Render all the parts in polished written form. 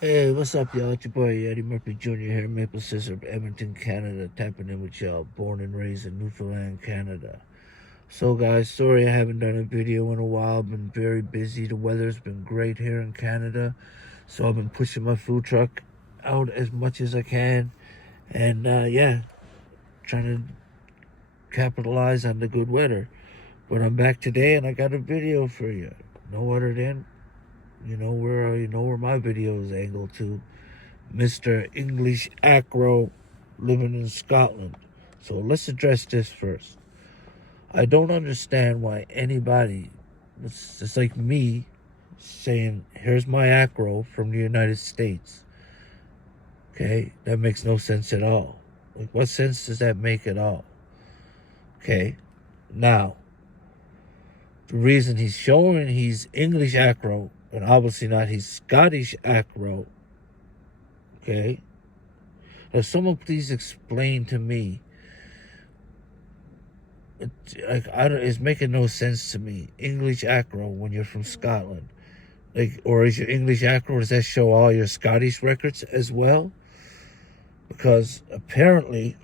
Hey, what's up, y'all? It's your boy Eddie Murphy Jr. here, Maple Syrup, Edmonton, Canada, tapping in with y'all. Born and raised in Newfoundland, Canada. So, guys, sorry I haven't done a video in a while. I've been very busy. The weather's been great here in Canada, so I've been pushing my food truck out as much as I can, and yeah, trying to capitalize on the good weather. But I'm back today, and I got a video for you. No other than you know where my video is angled to. Mr. English Acro living in Scotland. So let's address this first. I don't understand why anybody, it's like me saying, here's my Acro from the United States. Okay, that makes no sense at all. Like, what sense does that make at all? Okay, now, the reason he's showing he's English Acro, and obviously not he's Scottish Acro, okay? Now, someone please explain to me. It's making no sense to me. English Acro when you're from Scotland, like, or is your English Acro? Does that show all your Scottish records as well? Because apparently,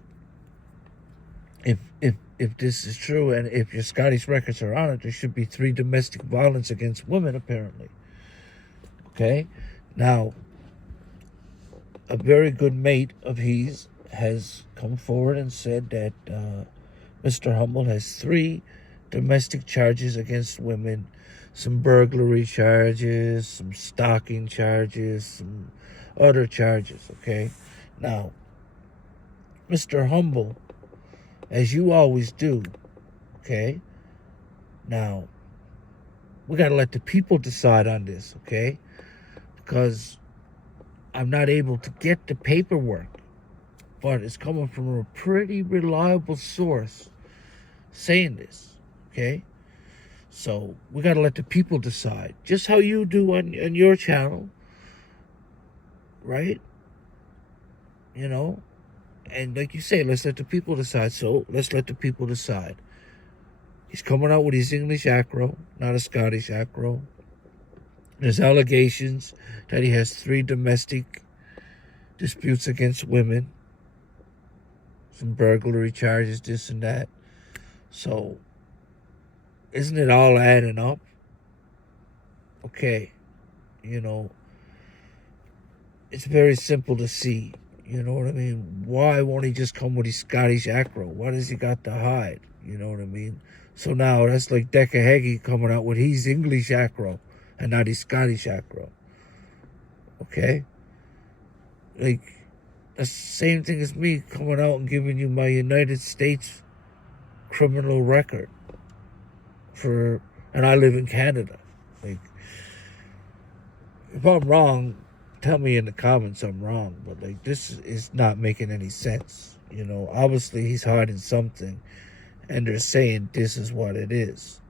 if this is true, and if your Scottish records are on it, there should be 3 domestic violence against women. Apparently, okay. Now, a very good mate of his has come forward and said that Mr. Humble has 3 domestic charges against women, some burglary charges, some stalking charges, some other charges, okay? Now, Mr. Humble, as you always do, okay? Now, we got to let the people decide on this, okay? Because I'm not able to get the paperwork, but it's coming from a pretty reliable source saying this, okay? So we got to let the people decide, just how you do on your channel, right? You know, and like you say, let's let the people decide. So let's let the people decide. He's coming out with his English Acro, not a Scottish Acro. There's allegations that he has 3 domestic disputes against women, some burglary charges, this and that. So, isn't it all adding up? Okay, you know, it's very simple to see. You know what I mean? Why won't he just come with his Scottish Acro? What does he got to hide? You know what I mean? So now that's like Decca Heggie coming out with his English Acro and not his Scottish Acro. Okay? Like, that's the same thing as me coming out and giving you my United States criminal record and I live in Canada. Like, if I'm wrong, tell me in the comments I'm wrong, but like, this is not making any sense. You know, obviously he's hiding something, and they're saying this is what it is.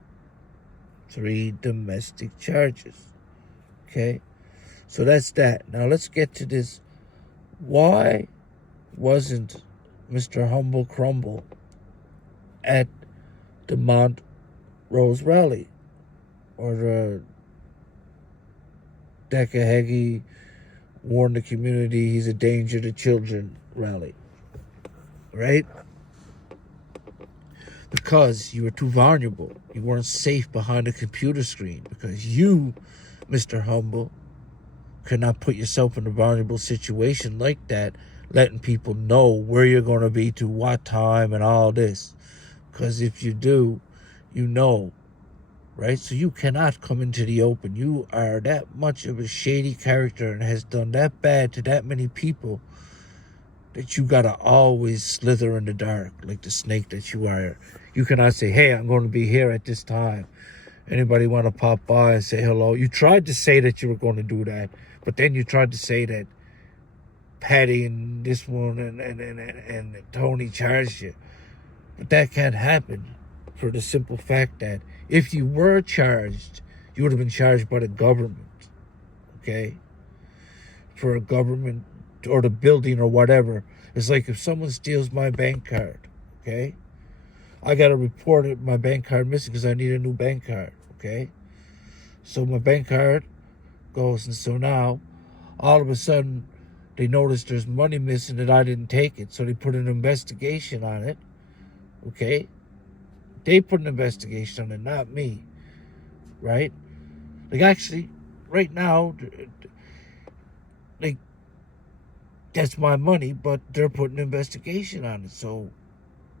3 domestic charges. Okay? So that's that. Now let's get to this. Why wasn't Mr. Humble Crumble at the Montrose rally, or the Decca Heggie warn the community he's a danger to children rally, right? Because you were too vulnerable. You weren't safe behind a computer screen, because you, Mr. Humble, could not put yourself in a vulnerable situation like that, letting people know where you're going to be to what time and all this. Because if you do, you know, right? So you cannot come into the open. You are that much of a shady character and has done that bad to that many people that you gotta always slither in the dark like the snake that you are. You cannot say, hey, I'm going to be here at this time. Anybody want to pop by and say hello? You tried to say that you were going to do that, but then you tried to say that Patty and this one and Tony charged you. But that can't happen, for the simple fact that if you were charged, you would have been charged by the government, okay? For a government or the building or whatever. It's like if someone steals my bank card, okay? I got to report it, my bank card missing, because I need a new bank card, okay? So my bank card goes, and so now all of a sudden they noticed there's money missing that I didn't take it. So they put an investigation on it. Okay? They put an investigation on it, not me. Right? Like, actually, right now, like, that's my money, but they're putting an investigation on it. So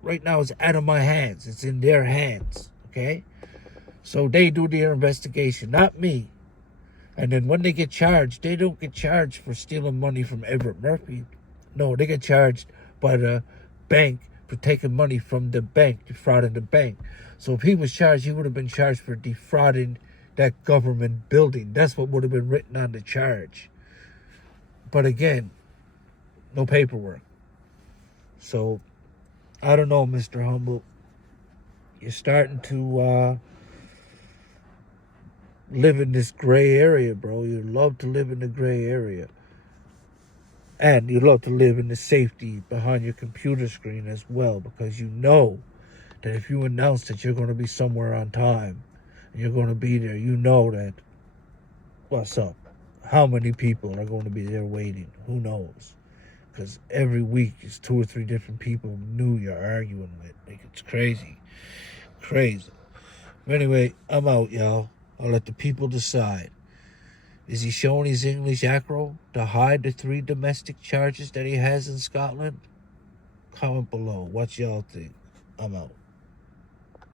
right now it's out of my hands. It's in their hands. Okay? So they do their investigation, not me. And then when they get charged, they don't get charged for stealing money from Everett Murphy. No, they get charged by the bank for taking money from the bank, defrauding the bank. So if he was charged, he would have been charged for defrauding that government building. That's what would have been written on the charge. But again, no paperwork. So, I don't know, Mr. Humble. You're starting to live in this gray area, bro. You love to live in the gray area. And you love to live in the safety behind your computer screen as well, because you know that if you announce that you're going to be somewhere on time and you're going to be there, you know that what's up. How many people are going to be there waiting? Who knows? Because every week is 2 or 3 different people new you're arguing with. Like, it's crazy. Crazy. But anyway, I'm out, y'all. I'll let the people decide. Is he showing his English Acro to hide the 3 domestic charges that he has in Scotland? Comment below. What y'all think. I'm out.